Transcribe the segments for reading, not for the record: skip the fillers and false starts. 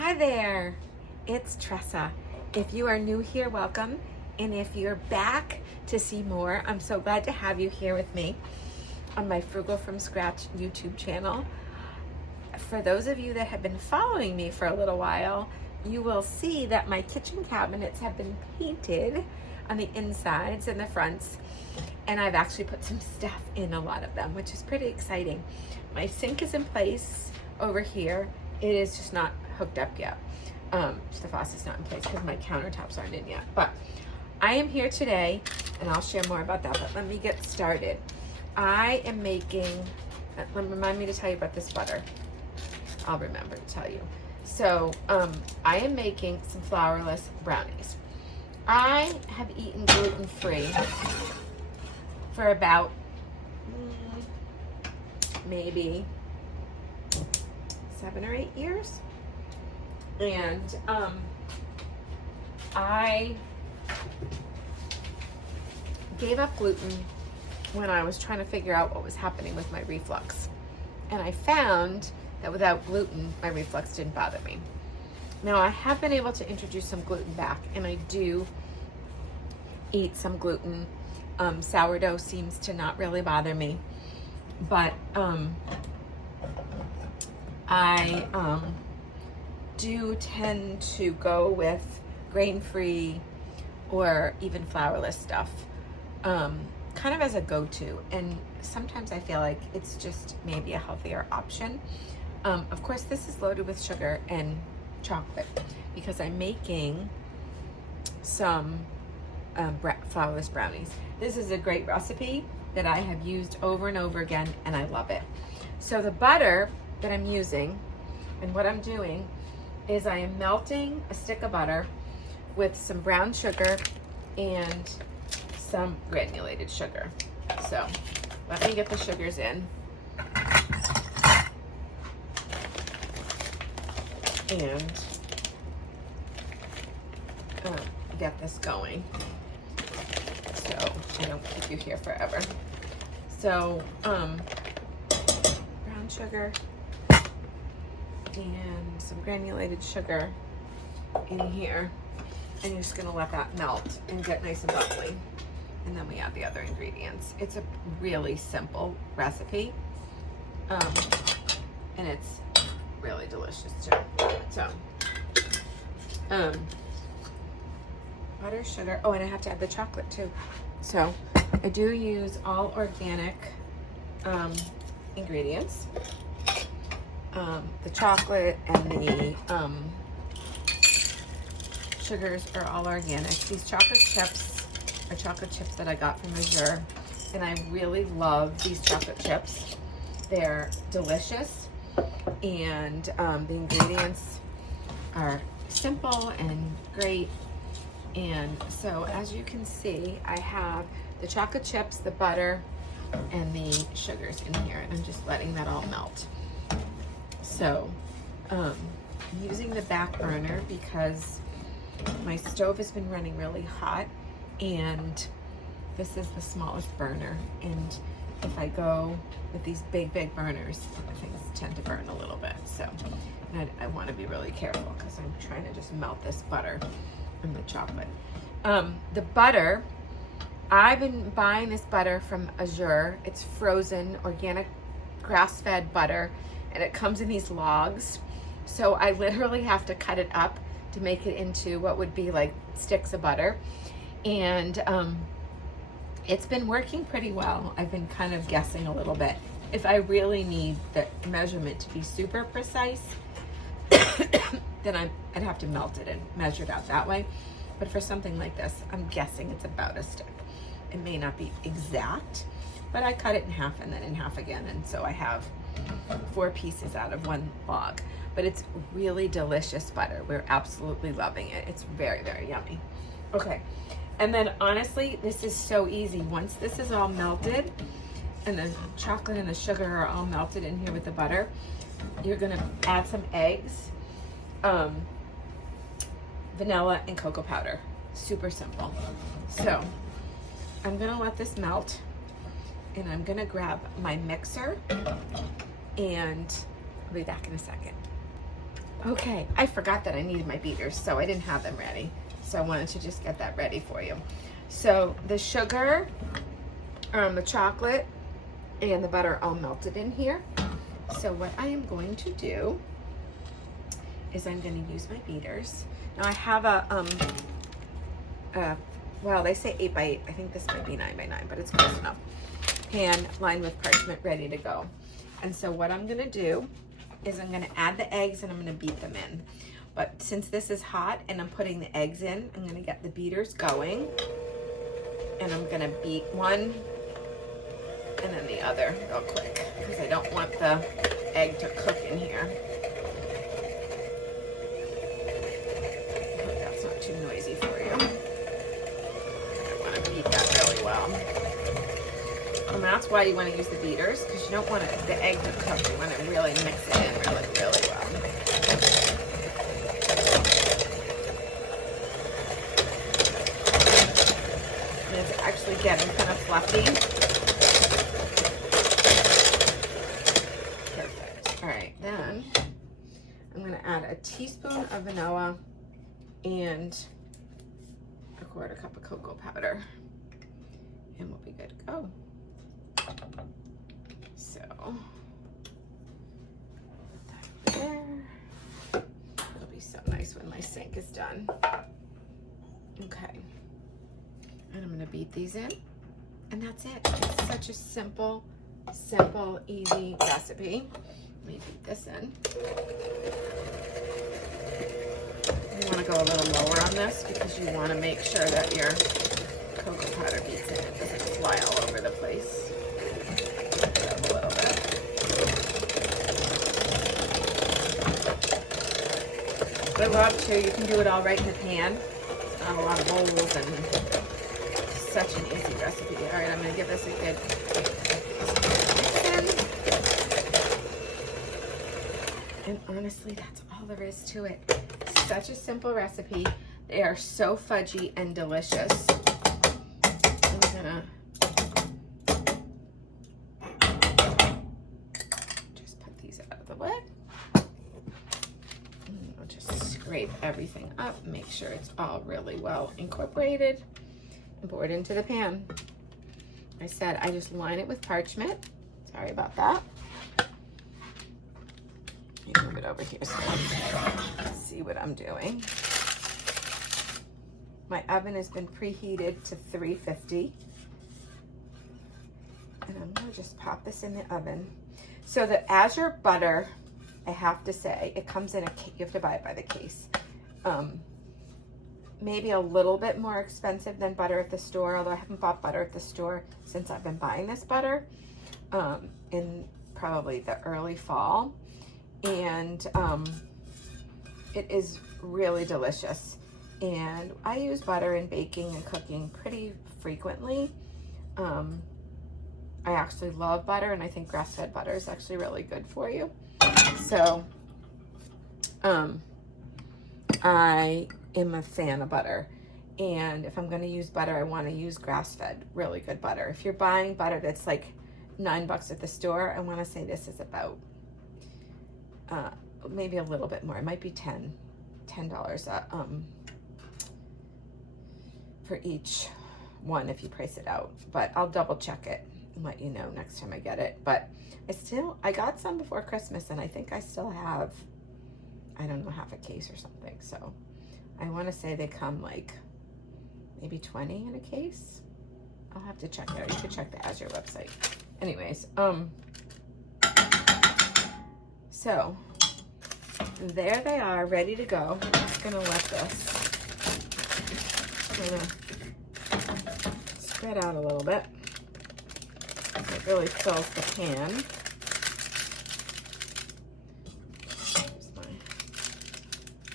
Hi there, it's Tresa. If you are new here, welcome. And if you're back to see more, I'm so glad to have you here with me on my Frugal from Scratch YouTube channel. For those of you that have been following me for a little while, you will see that my kitchen cabinets have been painted on the insides and the fronts, and I've actually put some stuff in a lot of them, which is pretty exciting. My sink is in place over here. It is just not hooked up yet. The faucet's not in place because my countertops aren't in yet. But I am here today, and I'll share more about that, but let me get started. I am making, remind me to tell you about this butter. I'll remember to tell you. So I am making some flourless brownies. I have eaten gluten-free for about maybe 7 or 8 years. And I gave up gluten when I was trying to figure out what was happening with my reflux. And I found that without gluten, my reflux didn't bother me. Now I have been able to introduce some gluten back, and I do eat some gluten. Sourdough seems to not really bother me, but I do tend to go with grain-free or even flourless stuff, kind of as a go-to. And sometimes I feel like it's just maybe a healthier option. Of course, this is loaded with sugar and chocolate because I'm making some flourless brownies. This is a great recipe that I have used over and over again, and I love it. So the butter that I'm using, and what I'm doing is I am melting a stick of butter with some brown sugar and some granulated sugar. So let me get the sugars in. And get this going so I don't keep you here forever. So brown sugar and some granulated sugar in here, and you're just gonna let that melt and get nice and bubbly, and then we add the other ingredients. It's a really simple recipe, and it's really delicious too. So butter, sugar, oh, and I have to add the chocolate too. So I do use all organic ingredients. The chocolate and the sugars are all organic. These chocolate chips are chocolate chips that I got from Azure, and I really love these chocolate chips. They're delicious, and the ingredients are simple and great. And so as you can see, I have the chocolate chips, the butter, and the sugars in here, and I'm just letting that all melt. So I'm using the back burner because my stove has been running really hot, and this is the smallest burner. And if I go with these big burners, things tend to burn a little bit. So I want to be really careful because I'm trying to just melt this butter and the chocolate. The butter, I've been buying this butter from Azure. It's frozen, organic, grass-fed butter, and it comes in these logs. So I literally have to cut it up to make it into what would be like sticks of butter. And it's been working pretty well. I've been kind of guessing a little bit. If I really need the measurement to be super precise, then I'd have to melt it and measure it out that way. But for something like this, I'm guessing it's about a stick. It may not be exact, but I cut it in half and then in half again, and so I have 4 pieces out of 1 log. But it's really delicious butter. We're absolutely loving it. It's very, very yummy. Okay, and then honestly, this is so easy. Once this is all melted and the chocolate and the sugar are all melted in here with the butter, you're gonna add some eggs, vanilla, and cocoa powder. Super simple. So I'm gonna let this melt, and I'm gonna grab my mixer, and I'll be back in a second. Okay, I forgot that I needed my beaters, so I didn't have them ready. So I wanted to just get that ready for you. So the sugar, the chocolate, and the butter all melted in here. So what I am going to do is I'm going to use my beaters. Now I have well, they say 8x8. I think this might be 9x9, but it's close enough. Pan lined with parchment, ready to go. And so what I'm going to do is I'm going to add the eggs and I'm going to beat them in. But since this is hot and I'm putting the eggs in, I'm going to get the beaters going. And I'm going to beat one and then the other real quick because I don't want the egg to cook in here. I hope that's not too noisy for you. I want to beat that really well. And that's why you want to use the beaters, because you don't want the egg to cook. You want to really mix it in really, really well. And it's actually getting kind of fluffy. Perfect. All right, then I'm going to add a teaspoon of vanilla and a 1/4 cup of cocoa powder. And we'll be good to go. So, put that there. It'll be so nice when my sink is done. Okay. And I'm going to beat these in. And that's it. It's such a simple, easy recipe. Let me beat this in. You want to go a little lower on this because you want to make sure that your cocoa powder beats in. It doesn't fly all over the place. A little bit. I love too, you can do it all right in the pan. It's not a lot of bowls and such an easy recipe. All right, I'm going to give this a good mix in. And honestly, that's all there is to it. Such a simple recipe. They are so fudgy and delicious. I'm gonna just put these out of the way. And I'll just scrape everything up, make sure it's all really well incorporated, and pour it into the pan. I said I just line it with parchment. Sorry about that. Let me move it over here so I can see what I'm doing. My oven has been preheated to 350. And I'm gonna just pop this in the oven. So the Azure butter, I have to say, it comes in a case. You have to buy it by the case. Maybe a little bit more expensive than butter at the store, although I haven't bought butter at the store since I've been buying this butter in probably the early fall. And it is really delicious. And I use butter in baking and cooking pretty frequently. I actually love butter, and I think grass-fed butter is actually really good for you. So I am a fan of butter. And if I'm going to use butter, I want to use grass-fed, really good butter. If you're buying butter that's like $9 at the store, I want to say this is about maybe a little bit more. It might be $10 for each one if you price it out, but I'll double check it and let you know next time I get it. But I got some before Christmas, and I think I still have, I don't know, half a case or something. So I want to say they come like maybe 20 in a case. I'll have to check it out. You could check the Azure website. Anyways, so there they are, ready to go. I'm just gonna let this kind of spread out a little bit. It really fills the pan. Here's my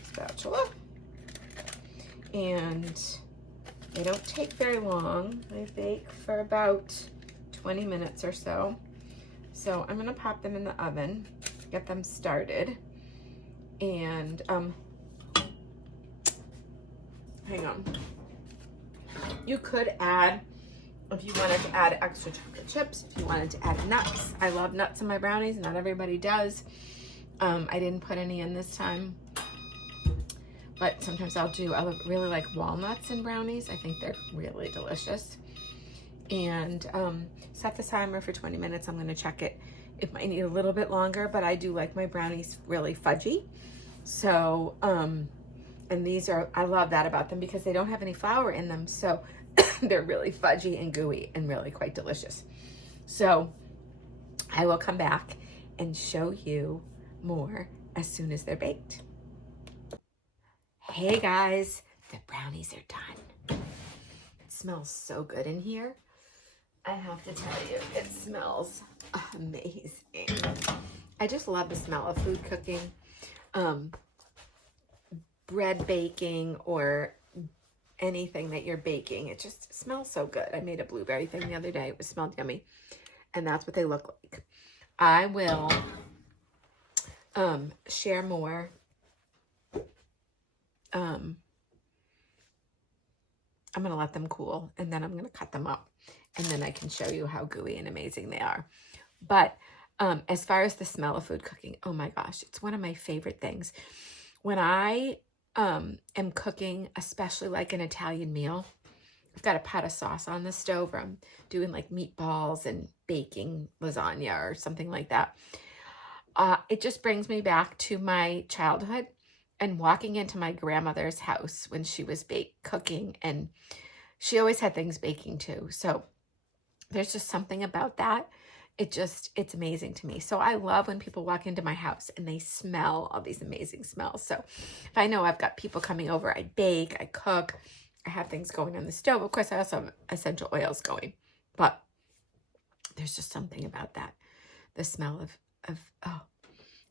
spatula. And they don't take very long. They bake for about 20 minutes or so. So I'm gonna pop them in the oven, get them started. And hang on. You could add, if you wanted to add extra chocolate chips, if you wanted to add nuts. I love nuts in my brownies, not everybody does. I didn't put any in this time, but sometimes I really like walnuts in brownies. I think they're really delicious. And set the timer for 20 minutes. I'm gonna check it. It might need a little bit longer, but I do like my brownies really fudgy. So, and these are, I love that about them because they don't have any flour in them. So they're really fudgy and gooey and really quite delicious. So I will come back and show you more as soon as they're baked. Hey guys, the brownies are done. It smells so good in here. I have to tell you, it smells amazing. I just love the smell of food cooking, bread baking, or anything that you're baking. It just smells so good. I made a blueberry thing the other day. It smelled yummy, and that's what they look like. I will share more. I'm going to let them cool, and then I'm going to cut them up, and then I can show you how gooey and amazing they are. But as far as the smell of food cooking, oh my gosh, it's one of my favorite things. When I am cooking, especially like an Italian meal, I've got a pot of sauce on the stove, or I'm doing like meatballs and baking lasagna or something like that. It just brings me back to my childhood and walking into my grandmother's house when she was cooking, and she always had things baking too. So there's just something about that. It's amazing to me. So I love when people walk into my house and they smell all these amazing smells. So if I know I've got people coming over, I bake, I cook, I have things going on the stove. Of course, I also have essential oils going, but there's just something about that. The smell of oh,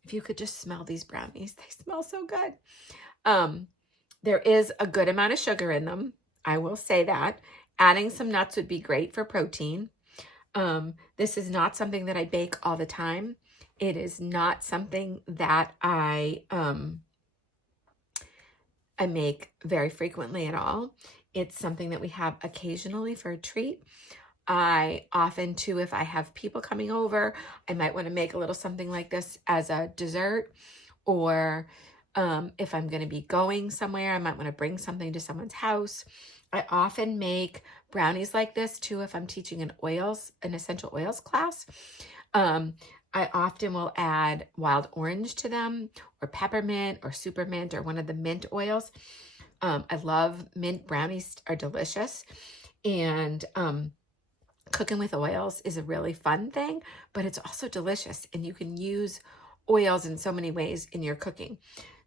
if you could just smell these brownies, they smell so good. There is a good amount of sugar in them. I will say that. Adding some nuts would be great for protein. This is not something that I bake all the time. It is not something that I make very frequently at all. It's something that we have occasionally for a treat. I often too, if I have people coming over, I might want to make a little something like this as a dessert, or if I'm going to be going somewhere, I might want to bring something to someone's house. I often make brownies like this too if I'm teaching an essential oils class. I often will add wild orange to them, or peppermint, or supermint, or one of the mint oils. I love mint brownies, are delicious. And cooking with oils is a really fun thing, but it's also delicious, and you can use oils in so many ways in your cooking.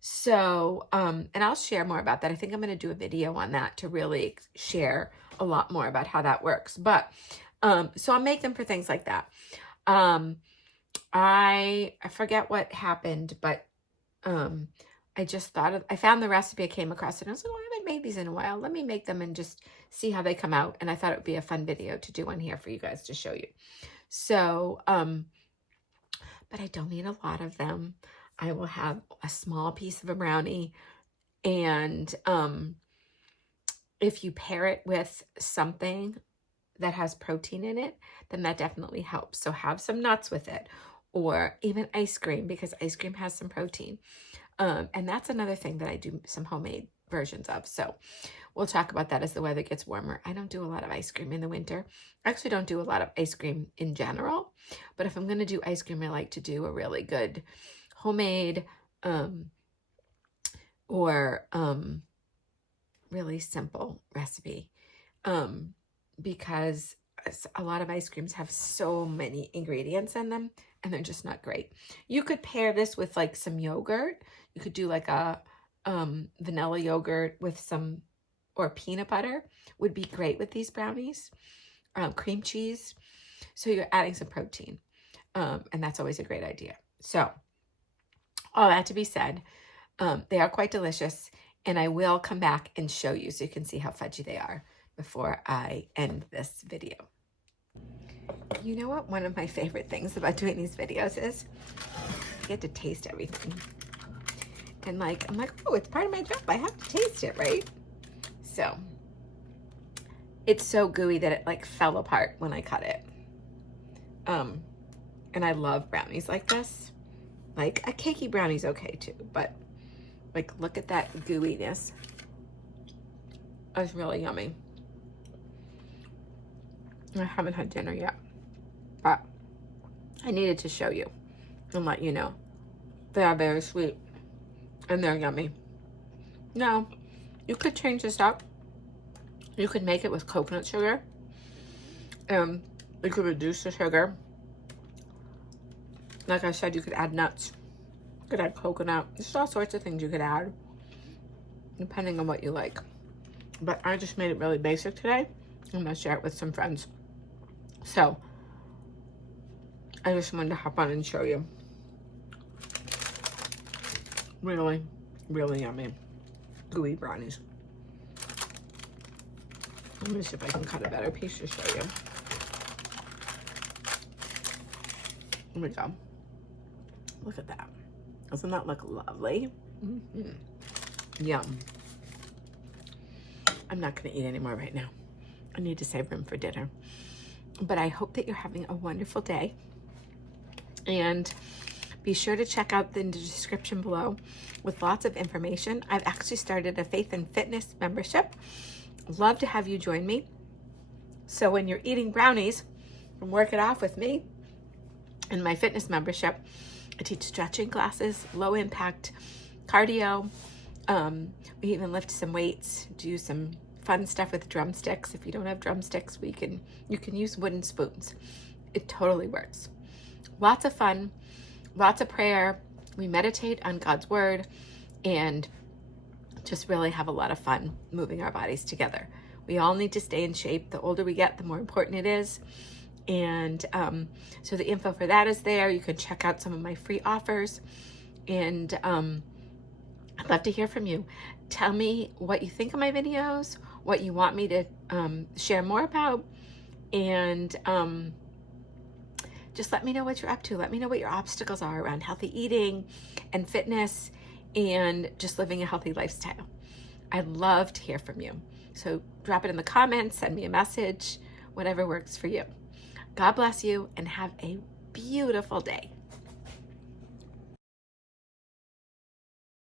So, and I'll share more about that. I think I'm going to do a video on that to really share a lot more about how that works. But, so I'll make them for things like that. I forget what happened, but, I just thought I found the recipe, I came across it, and I was like, oh, I haven't made these in a while. Let me make them and just see how they come out. And I thought it would be a fun video to do on here for you guys to show you. So, but I don't need a lot of them. I will have a small piece of a brownie. And if you pair it with something that has protein in it, then that definitely helps. So have some nuts with it, or even ice cream, because ice cream has some protein. And that's another thing that I do some homemade versions of. So we'll talk about that as the weather gets warmer. I don't do a lot of ice cream in the winter. I actually don't do a lot of ice cream in general, but if I'm going to do ice cream, I like to do a really good homemade, or really simple recipe, because a lot of ice creams have so many ingredients in them, and they're just not great. You could pair this with like some yogurt. You could do like a vanilla yogurt with some, or peanut butter would be great with these brownies. Cream cheese. So you're adding some protein, and that's always a great idea. So all that to be said, they are quite delicious, and I will come back and show you so you can see how fudgy they are before I end this video. You know what one of my favorite things about doing these videos is? I get to taste everything. And I'm like, oh, it's part of my job. I have to taste it, right? So it's so gooey that it like fell apart when I cut it. And I love brownies like this. Like a cakey brownie's okay too, but like look at that gooiness. It's really yummy. I haven't had dinner yet, but I needed to show you and let you know. They are very sweet and they're yummy. Now, you could change this up. You could make it with coconut sugar. You could reduce the sugar. Like I said, you could add nuts. You could add coconut. There's all sorts of things you could add, depending on what you like. But I just made it really basic today. I'm gonna share it with some friends. So, I just wanted to hop on and show you. Really, really yummy. Gooey brownies. Let me see if I can cut a better piece to show you. Here we go. Look at that. Doesn't that look lovely? Yum. I'm not going to eat any more right now. I need to save room for dinner. But I hope that you're having a wonderful day. And be sure to check out the description below with lots of information. I've actually started a faith and fitness membership. Love to have you join me. So when you're eating brownies and work it off with me in my fitness membership, I teach stretching classes, low impact cardio. We even lift some weights, do some fun stuff with drumsticks. If you don't have drumsticks, you can use wooden spoons. It totally works. Lots of fun, lots of prayer. We meditate on God's word and just really have a lot of fun moving our bodies together. We all need to stay in shape. The older we get, the more important it is. And so the info for that is there. You can check out some of my free offers. And I'd love to hear from you. Tell me what you think of my videos, what you want me to share more about, and just let me know what you're up to. Let me know what your obstacles are around healthy eating and fitness and just living a healthy lifestyle. I'd love to hear from you. So drop it in the comments, send me a message, whatever works for you. God bless you and have a beautiful day.